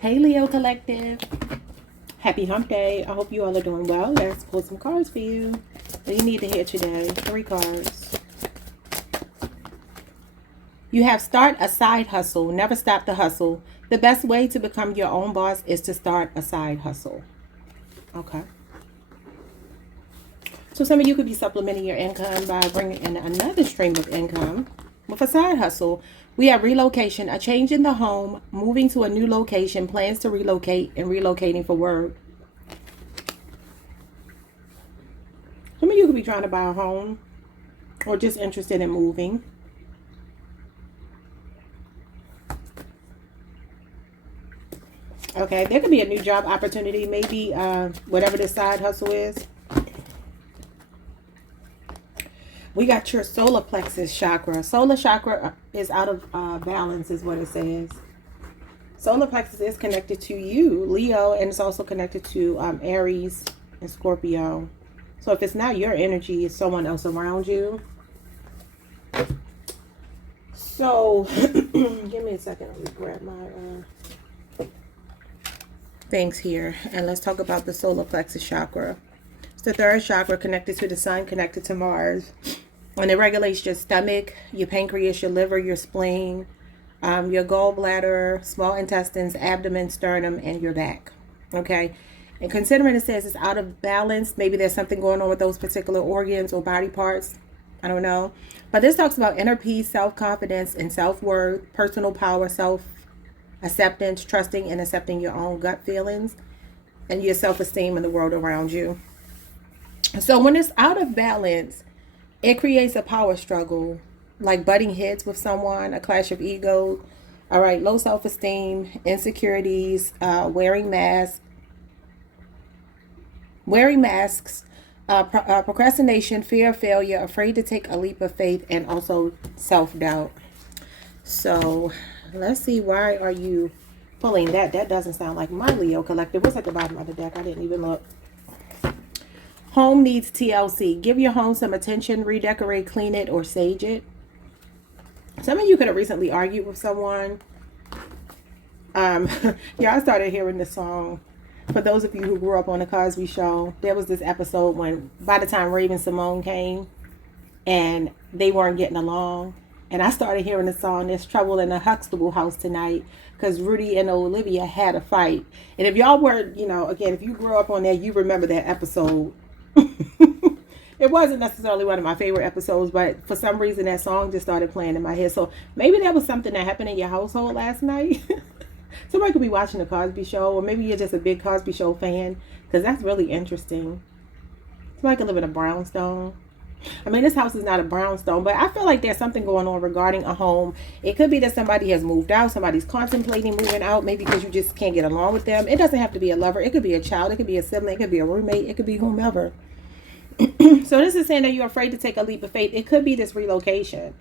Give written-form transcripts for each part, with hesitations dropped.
Hey Leo Collective. Happy hump day. I hope you all are doing well. Let's pull some cards for you. What do you need to hear today? 3 cards. You have start a side hustle. Never stop the hustle. The best way to become your own boss is to start a side hustle. Okay. So some of you could be supplementing your income by bringing in another stream of income with a side hustle. We have relocation, a change in the home, moving to a new location, plans to relocate, and relocating for work. Some of you could be trying to buy a home or just interested in moving. Okay, there could be a new job opportunity, maybe whatever this side hustle is. We got your solar plexus chakra. Solar chakra is out of balance is what it says. Solar plexus is connected to you, Leo, and it's also connected to Aries and Scorpio. So if it's not your energy, it's someone else around you. So give me a second. Let me grab my things here. And let's talk about the solar plexus chakra. It's the 3rd chakra connected to the sun, connected to Mars. And it regulates your stomach, your pancreas, your liver, your spleen, your gallbladder, small intestines, abdomen, sternum, and your back. Okay. And considering it says it's out of balance, maybe there's something going on with those particular organs or body parts. I don't know. But this talks about inner peace, self-confidence, and self-worth, personal power, self-acceptance, trusting and accepting your own gut feelings, and your self-esteem in the world around you. So when it's out of balance, it creates a power struggle, like butting heads with someone, a clash of ego. All right, low self-esteem, insecurities, wearing masks, procrastination, fear of failure, afraid to take a leap of faith, and also self-doubt. So let's see, why are you pulling that? That doesn't sound like my Leo Collective. What's at the bottom of the deck? I didn't even look. Home needs TLC. Give your home some attention, redecorate, clean it, or sage it. Some of you could have recently argued with someone. Yeah, I started hearing the song. For those of you who grew up on the Cosby Show, there was this episode when, by the time Raven Simone came, and they weren't getting along. And I started hearing the song, There's Trouble in the Huxtable House Tonight, because Rudy and Olivia had a fight. And if y'all were, again, if you grew up on there, you remember that episode. It wasn't necessarily one of my favorite episodes, but for some reason that song just started playing in my head. So maybe that was something that happened in your household last night. Somebody could be watching the Cosby Show, or maybe you're just a big Cosby Show fan, because that's really interesting. Somebody could live in a brownstone. I mean, this house is not a brownstone, but I feel like there's something going on regarding a home. It could be that somebody has moved out, somebody's contemplating moving out, maybe because you just can't get along with them. It doesn't have to be a lover. It could be a child. It could be a sibling. It could be a roommate. It could be whomever. So this is saying that you're afraid to take a leap of faith. It could be this relocation.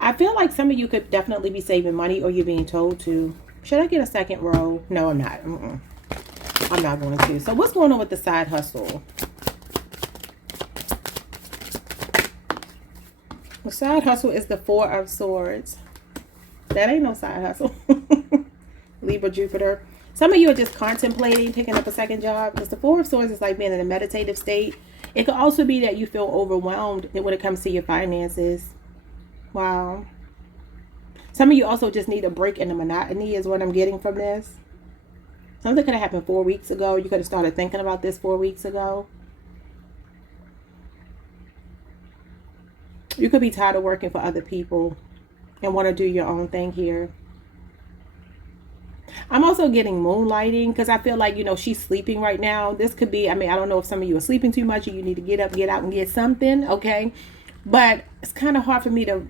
I feel like some of you could definitely be saving money, or you're being told to. Should I get a second row? No, I'm not. I'm not going to. So what's going on with the side hustle? The side hustle is the 4 of Swords. That ain't no side hustle. Libra, Jupiter. Some of you are just contemplating picking up a second job, because the 4 of Swords is like being in a meditative state. It could also be that you feel overwhelmed when it comes to your finances. Wow. Some of you also just need a break in the monotony is what I'm getting from this. Something could have happened 4 weeks ago. You could have started thinking about this 4 weeks ago. You could be tired of working for other people and want to do your own thing here. I'm also getting moonlighting, because I feel like, she's sleeping right now. This could be, I don't know if some of you are sleeping too much, or you need to get up, get out, and get something, okay? But it's kind of hard for me to,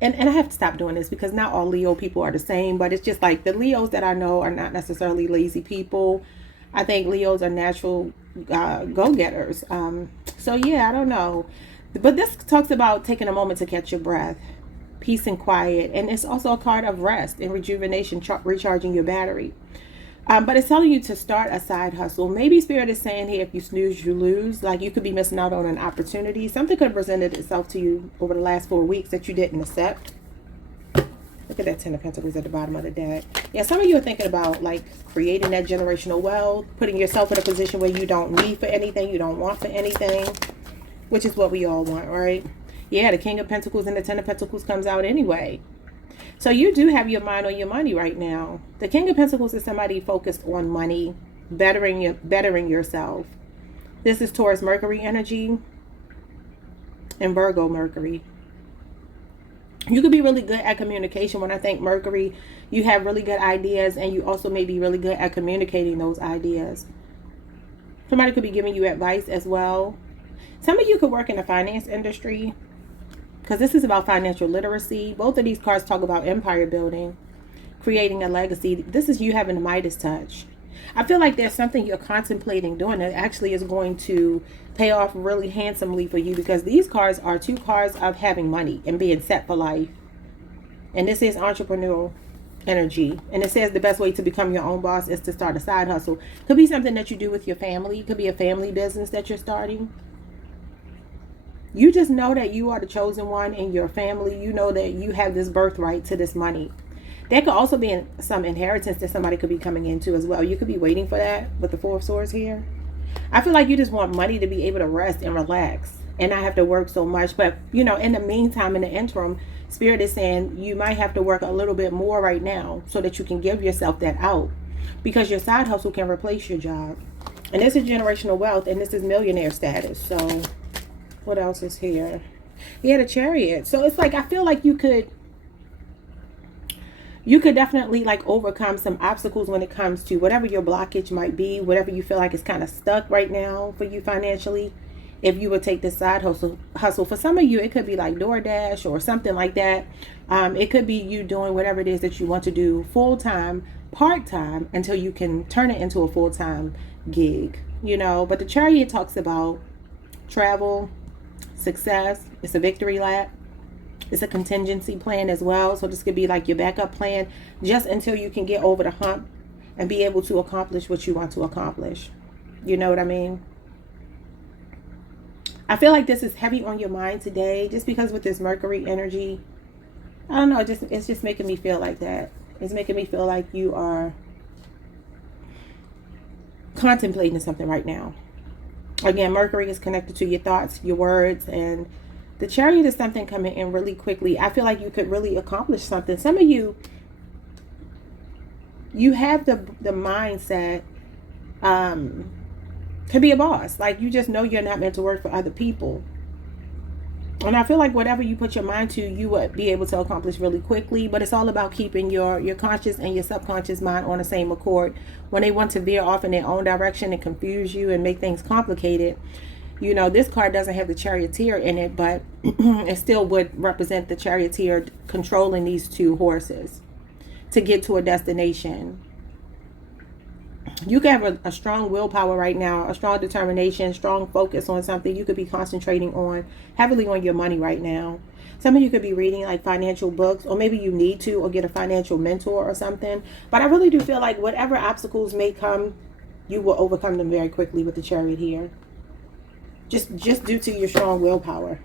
and I have to stop doing this, because not all Leo people are the same, but it's just like the Leos that I know are not necessarily lazy people. I think Leos are natural go-getters. So yeah, I don't know. But this talks about taking a moment to catch your breath, peace and quiet. And it's also a card of rest and rejuvenation, recharging your battery. But it's telling you to start a side hustle. Maybe Spirit is saying here, if you snooze, you lose. Like you could be missing out on an opportunity. Something could have presented itself to you over the last 4 weeks that you didn't accept. Look at that Ten of Pentacles at the bottom of the deck. Yeah, some of you are thinking about like creating that generational wealth, putting yourself in a position where you don't need for anything, you don't want for anything, which is what we all want, right? Yeah, the King of Pentacles and the Ten of Pentacles comes out anyway. So you do have your mind on your money right now. The King of Pentacles is somebody focused on money, bettering yourself. This is Taurus Mercury energy and Virgo Mercury. You could be really good at communication. When I think Mercury, you have really good ideas, and you also may be really good at communicating those ideas. Somebody could be giving you advice as well. Some of you could work in the finance industry, because this is about financial literacy. Both of these cards talk about empire building, creating a legacy. This is you having the Midas touch. I feel like there's something you're contemplating doing that actually is going to pay off really handsomely for you, because these cards are two cards of having money and being set for life. And this is entrepreneurial energy. And it says the best way to become your own boss is to start a side hustle. Could be something that you do with your family. It could be a family business that you're starting. You just know that you are the chosen one in your family. You know that you have this birthright to this money. There could also be some inheritance that somebody could be coming into as well. You could be waiting for that with the Four of Swords here. I feel like you just want money to be able to rest and relax and not have to work so much. But, you know, in the meantime, in the interim, Spirit is saying you might have to work a little bit more right now so that you can give yourself that out, because your side hustle can replace your job. And this is generational wealth, and this is millionaire status. So what else is here? Yeah, the Chariot. So it's like, I feel like you could definitely like overcome some obstacles when it comes to whatever your blockage might be, whatever you feel like is kind of stuck right now for you financially. If you would take this side hustle, for some of you, it could be like DoorDash or something like that. It could be you doing whatever it is that you want to do full-time, part-time, until you can turn it into a full-time gig, you know. But the Chariot talks about travel, success. It's a victory lap. It's a contingency plan as well. So this could be like your backup plan just until you can get over the hump and be able to accomplish what you want to accomplish. You know what I mean? I feel like this is heavy on your mind today, just because with this Mercury energy, I don't know, it's just making me feel like that. It's making me feel like you are contemplating something right now. Again, Mercury is connected to your thoughts, your words, and the Chariot is something coming in really quickly. I feel like you could really accomplish something. Some of you, you have the mindset to be a boss. Like, you just know you're not meant to work for other people. And I feel like whatever you put your mind to, you would be able to accomplish really quickly. But it's all about keeping your conscious and your subconscious mind on the same accord. When they want to veer off in their own direction and confuse you and make things complicated, you know, this card doesn't have the Charioteer in it, but it still would represent the Charioteer controlling these two horses to get to a destination. You can have a strong willpower right now, a strong determination, strong focus on something. You could be concentrating on heavily on your money right now. Some of you could be reading like financial books, or maybe you need to, or get a financial mentor or something. But I really do feel like whatever obstacles may come, you will overcome them very quickly with the Chariot here. Just due to your strong willpower.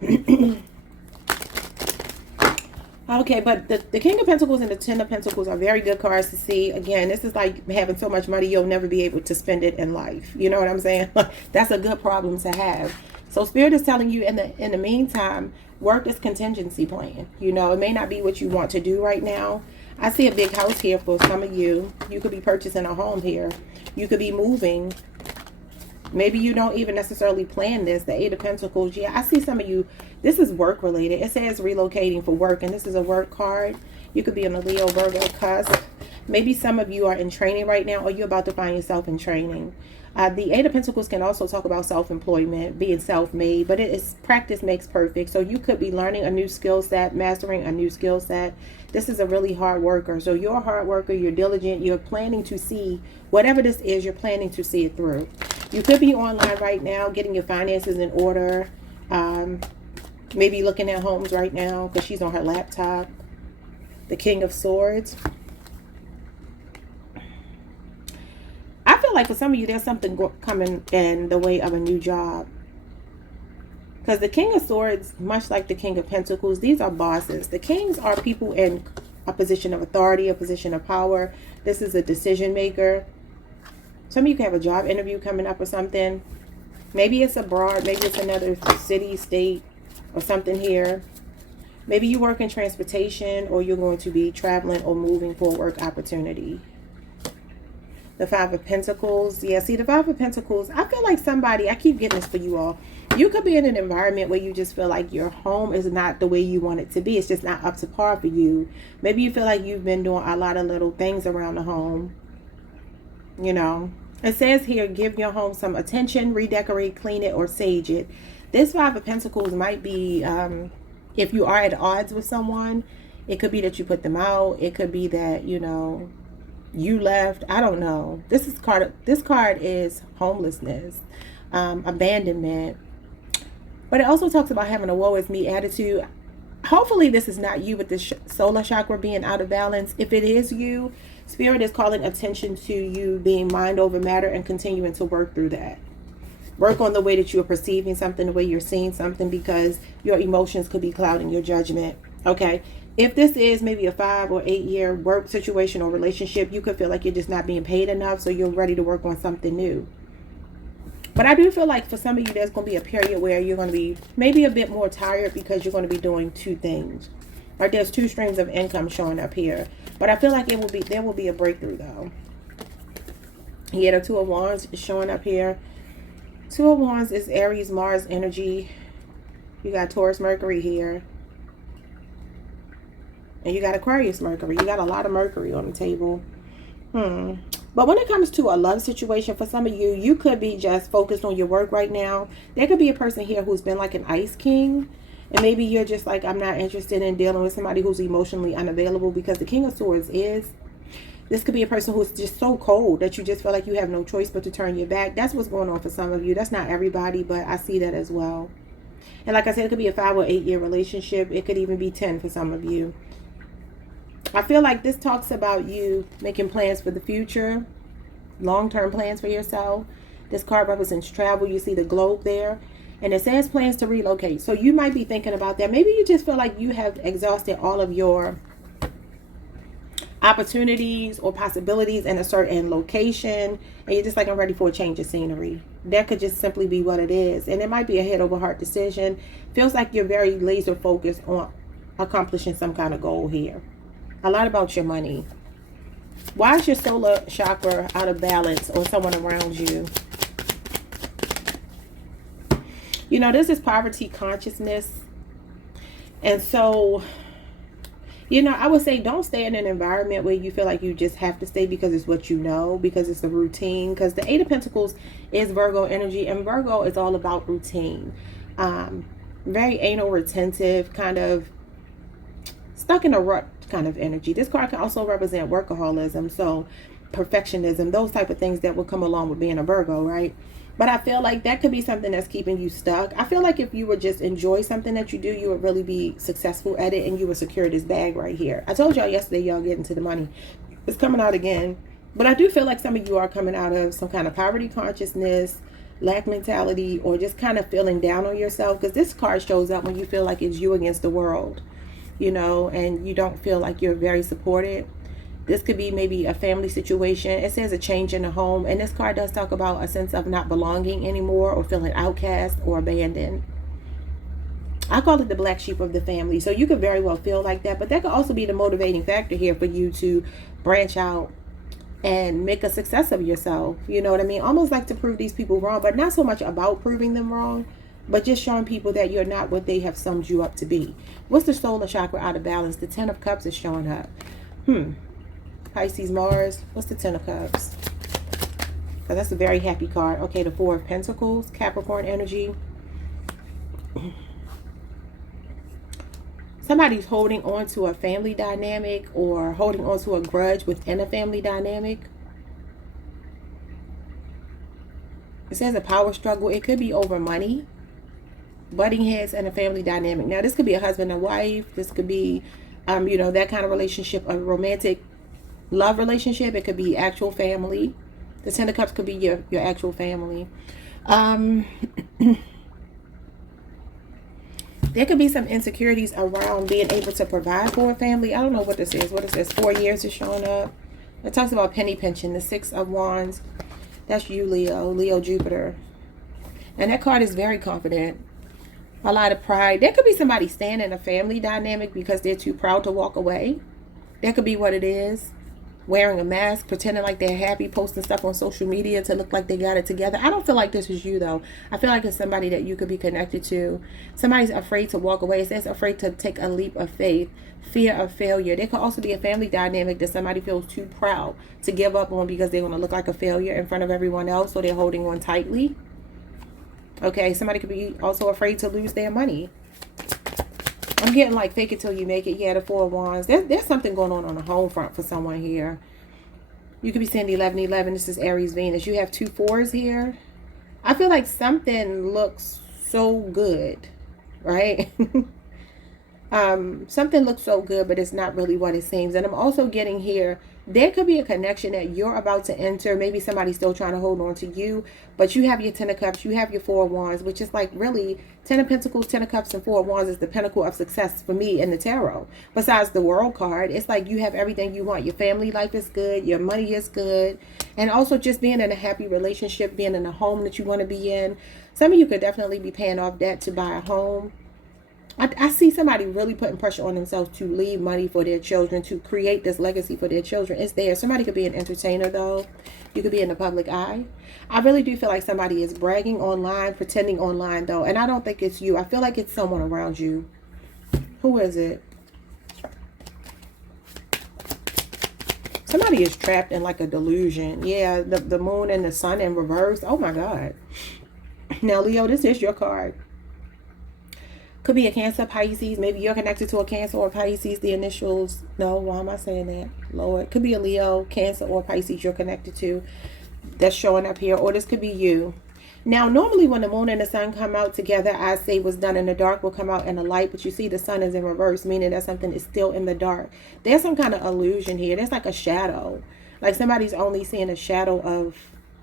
Okay, but the King of Pentacles and the Ten of Pentacles are very good cards to see. Again, this is like having so much money you'll never be able to spend it in life. You know what I'm saying? That's a good problem to have. So Spirit is telling you in the meantime, work this contingency plan. You know, it may not be what you want to do right now. I see a big house here for some of you. You could be purchasing a home here. You could be moving. Maybe you don't even necessarily plan this. The Eight of Pentacles. Yeah, I see some of you. This is work related. It says relocating for work, and this is a work card. You could be on a Leo, Virgo cusp. Maybe some of you are in training right now, or you're about to find yourself in training. The Eight of Pentacles can also talk about self-employment, being self-made, but it is practice makes perfect. So you could be learning a new skill set, mastering a new skill set. This is a really hard worker. So you're a hard worker, you're diligent, you're planning to see whatever this is, you're planning to see it through. You could be online right now, getting your finances in order. Maybe looking at homes right now because she's on her laptop. The King of Swords. I feel like for some of you, there's something coming in the way of a new job. Because the King of Swords, much like the King of Pentacles, these are bosses. The Kings are people in a position of authority, a position of power. This is a decision maker. Some of you can have a job interview coming up or something. Maybe it's abroad. Maybe it's another city, state, or something here. Maybe you work in transportation, or you're going to be traveling or moving for a work opportunity. The Five of Pentacles. Yeah, see, the Five of Pentacles, I feel like somebody, I keep getting this for you all. You could be in an environment where you just feel like your home is not the way you want it to be. It's just not up to par for you. Maybe you feel like you've been doing a lot of little things around the home. You know, it says here, give your home some attention, redecorate, clean it, or sage it. This Five of Pentacles might be, if you are at odds with someone, it could be that you put them out. It could be that, you know, you left. I don't know. This card is homelessness, abandonment. But it also talks about having a woe is me attitude. Hopefully this is not you with the solar chakra being out of balance. If it is you, Spirit is calling attention to you being mind over matter and continuing to work through that. Work on the way that you are perceiving something, the way you're seeing something, because your emotions could be clouding your judgment. Okay. If this is maybe a 5 or 8 year work situation or relationship, you could feel like you're just not being paid enough, so you're ready to work on something new. But I do feel like for some of you, there's going to be a period where you're going to be maybe a bit more tired because you're going to be doing two things. Like there's two streams of income showing up here. But I feel like there will be a breakthrough though. Yeah, the Two of Wands is showing up here. Two of Wands is Aries, Mars energy. You got Taurus, Mercury here. And you got Aquarius, Mercury. You got a lot of Mercury on the table. But when it comes to a love situation, for some of you, you could be just focused on your work right now. There could be a person here who's been like an ice king. And maybe you're just like, I'm not interested in dealing with somebody who's emotionally unavailable, because the King of Swords is. This could be a person who's just so cold that you just feel like you have no choice but to turn your back. That's what's going on for some of you. That's not everybody, but I see that as well. And like I said, it could be a 5 or 8 year relationship. It could even be 10 for some of you. I feel like this talks about you making plans for the future, long-term plans for yourself. This card represents travel. You see the globe there. And it says plans to relocate. So you might be thinking about that. Maybe you just feel like you have exhausted all of your opportunities or possibilities in a certain location, and you're just like, I'm ready for a change of scenery. That could just simply be what it is. And it might be a head over heart decision. Feels like you're very laser focused on accomplishing some kind of goal here. A lot about your money. Why is your solar chakra out of balance, or someone around you? You know, this is poverty consciousness. And so, you know, I would say don't stay in an environment where you feel like you just have to stay because it's what you know, because it's a routine. Because the Eight of Pentacles is Virgo energy, and Virgo is all about routine. Very anal retentive, kind of stuck in a rut kind of energy. This card can also represent workaholism, so perfectionism, those type of things that will come along with being a Virgo, right? But I feel like that could be something that's keeping you stuck. I feel like if you would just enjoy something that you do, you would really be successful at it, and you would secure this bag right here. I told y'all yesterday, y'all get into the money. It's coming out again. But I do feel like some of you are coming out of some kind of poverty consciousness, lack mentality, or just kind of feeling down on yourself. Because this card shows up when you feel like it's you against the world, you know, and you don't feel like you're very supported. This could be maybe a family situation. It says a change in the home. And this card does talk about a sense of not belonging anymore, or feeling outcast or abandoned. I call it the black sheep of the family. So you could very well feel like that. But that could also be the motivating factor here for you to branch out and make a success of yourself. You know what I mean? Almost like to prove these people wrong. But not so much about proving them wrong, but just showing people that you're not what they have summed you up to be. What's the solar chakra out of balance? The Ten of Cups is showing up. Pisces, Mars. What's the Ten of Cups? Oh, that's a very happy card. Okay, the Four of Pentacles, Capricorn energy. Somebody's holding on to a family dynamic, or holding on to a grudge within a family dynamic. It says a power struggle. It could be over money, butting heads in a family dynamic. Now, this could be a husband and wife. This could be, you know, that kind of relationship, a romantic love relationship. It could be actual family. The Ten of Cups could be your actual family. There could be some insecurities around being able to provide for a family. I don't know what this is. What is this? 4 years is showing up. It talks about penny pinching. The 6 of Wands. That's you, Leo. Leo, Jupiter. And that card is very confident. A lot of pride. There could be somebody staying in a family dynamic because they're too proud to walk away. That could be what it is. Wearing a mask, pretending like they're happy, posting stuff on social media to look like they got it together. I don't feel like this is you, though. I feel like it's somebody that you could be connected to. Somebody's afraid to walk away. It says afraid to take a leap of faith. Fear of failure. There could also be a family dynamic that somebody feels too proud to give up on because they want to look like a failure in front of everyone else, so they're holding on tightly. Okay, somebody could be also afraid to lose their money. I'm getting like fake it till you make it. Yeah, the 4 of Wands. There's something going on the home front for someone here. You could be seeing 1111. This is Aries, Venus. You have 2 4s here. I feel like something looks so good, right? Something looks so good, but it's not really what it seems. And I'm also getting here, there could be a connection that you're about to enter. Maybe somebody's still trying to hold on to you, but you have your 10 of Cups, you have your 4 of Wands, which is like really 10 of Pentacles, 10 of Cups, and 4 of Wands is the pinnacle of success for me in the tarot. Besides the World card, it's like you have everything you want. Your family life is good, your money is good, and also just being in a happy relationship, being in a home that you want to be in. Some of you could definitely be paying off debt to buy a home. I see somebody really putting pressure on themselves to leave money for their children, to create this legacy for their children. It's there. Somebody could be an entertainer, though. You could be in the public eye. I really do feel like somebody is bragging online, pretending online, though. And I don't think it's you. I feel like it's someone around you. Who is it? Somebody is trapped in like a delusion. Yeah, the moon and the sun in reverse. Oh, my God. Now, Leo, this is your card. Could be a Cancer, Pisces. Maybe you're connected to a Cancer or Pisces. The initials. No, why am I saying that? Lord. Could be a Leo, Cancer, or Pisces you're connected to. That's showing up here. Or this could be you. Now, normally when the moon and the sun come out together, I say what's done in the dark will come out in the light. But you see the sun is in reverse, meaning that something is still in the dark. There's some kind of illusion here. There's like a shadow. Like somebody's only seeing a shadow of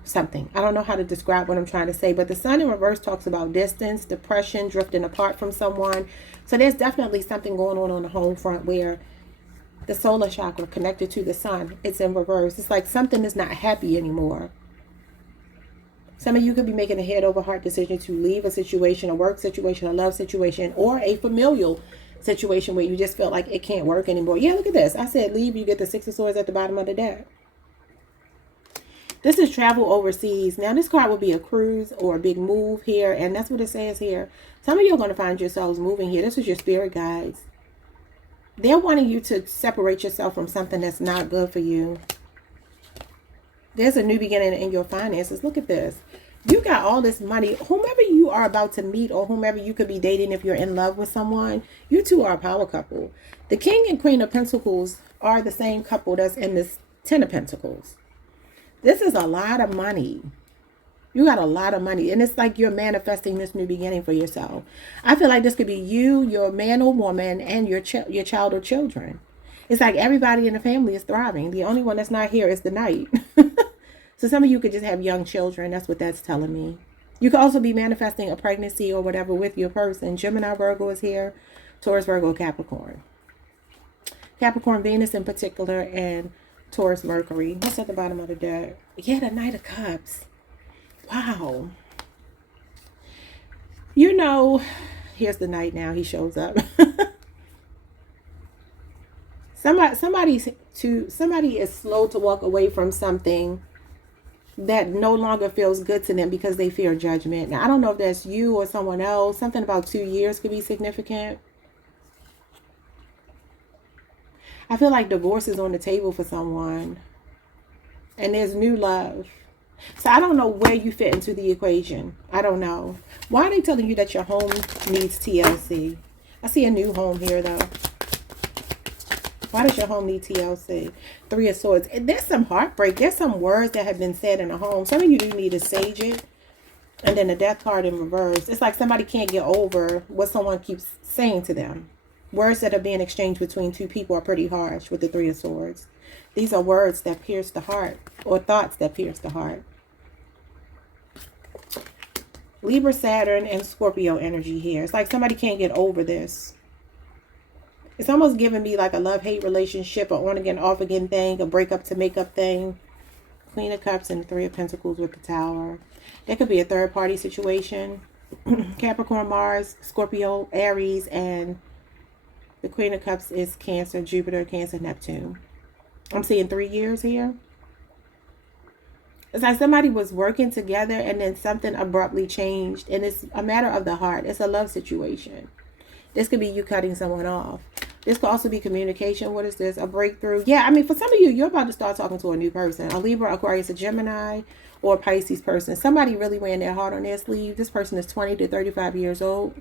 something. I don't know how to describe what I'm trying to say, but the sun in reverse talks about distance, depression, drifting apart from someone. So there's definitely something going on the home front where the solar chakra connected to the sun, it's in reverse. It's like something is not happy anymore. Some of you could be making a head over heart decision to leave a situation, a work situation, a love situation, or a familial situation where you just feel like it can't work anymore. Yeah, look at this. I said leave, you get the 6 of Swords at the bottom of the deck. This is travel overseas. Now, this card will be a cruise or a big move here, and that's what it says here. Some of you are going to find yourselves moving here. This is your spirit guides. They're wanting you to separate yourself from something that's not good for you. There's a new beginning in your finances. Look at this. You got all this money. Whomever you are about to meet or whomever you could be dating if you're in love with someone, you two are a power couple. The King and Queen of Pentacles are the same couple that's in this 10 of Pentacles. This is a lot of money. You got a lot of money. And it's like you're manifesting this new beginning for yourself. I feel like this could be you, your man or woman, and your child or children. It's like everybody in the family is thriving. The only one that's not here is the Knight. So some of you could just have young children. That's what that's telling me. You could also be manifesting a pregnancy or whatever with your person. Gemini, Virgo is here. Taurus, Virgo, Capricorn. Capricorn, Venus in particular, and Taurus, Mercury. What's at the bottom of the deck? Yeah, the Knight of Cups. Wow. You know, here's the Knight now. He shows up. Somebody is slow to walk away from something that no longer feels good to them because they fear judgment. Now, I don't know if that's you or someone else. Something about 2 years could be significant. I feel like divorce is on the table for someone. And there's new love. So I don't know where you fit into the equation. I don't know. Why are they telling you that your home needs TLC? I see a new home here, though. Why does your home need TLC? 3 of Swords. There's some heartbreak. There's some words that have been said in a home. Some of you do need to sage it. And then the Death card in reverse. It's like somebody can't get over what someone keeps saying to them. Words that are being exchanged between two people are pretty harsh with the 3 of Swords. These are words that pierce the heart, or thoughts that pierce the heart. Libra, Saturn, and Scorpio energy here. It's like somebody can't get over this. It's almost giving me like a love-hate relationship, or on-again, off-again thing, a breakup to make-up thing. Queen of Cups and Three of Pentacles with the Tower. There could be a third-party situation. Capricorn, Mars, Scorpio, Aries, and the Queen of Cups is Cancer, Jupiter, Cancer, Neptune. I'm seeing 3 years here. It's like somebody was working together and then something abruptly changed. And it's a matter of the heart. It's a love situation. This could be you cutting someone off. This could also be communication. What is this? A breakthrough. Yeah, I mean, for some of you, you're about to start talking to a new person. A Libra, Aquarius, a Gemini, or a Pisces person. Somebody really wearing their heart on their sleeve. This person is 20 to 35 years old.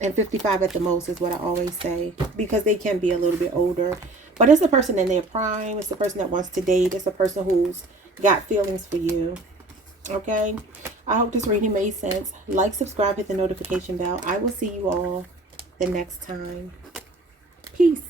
And 55 at the most is what I always say. Because they can be a little bit older. But it's a person in their prime. It's a person that wants to date. It's a person who's got feelings for you. Okay? I hope this reading made sense. Like, subscribe, hit the notification bell. I will see you all the next time. Peace.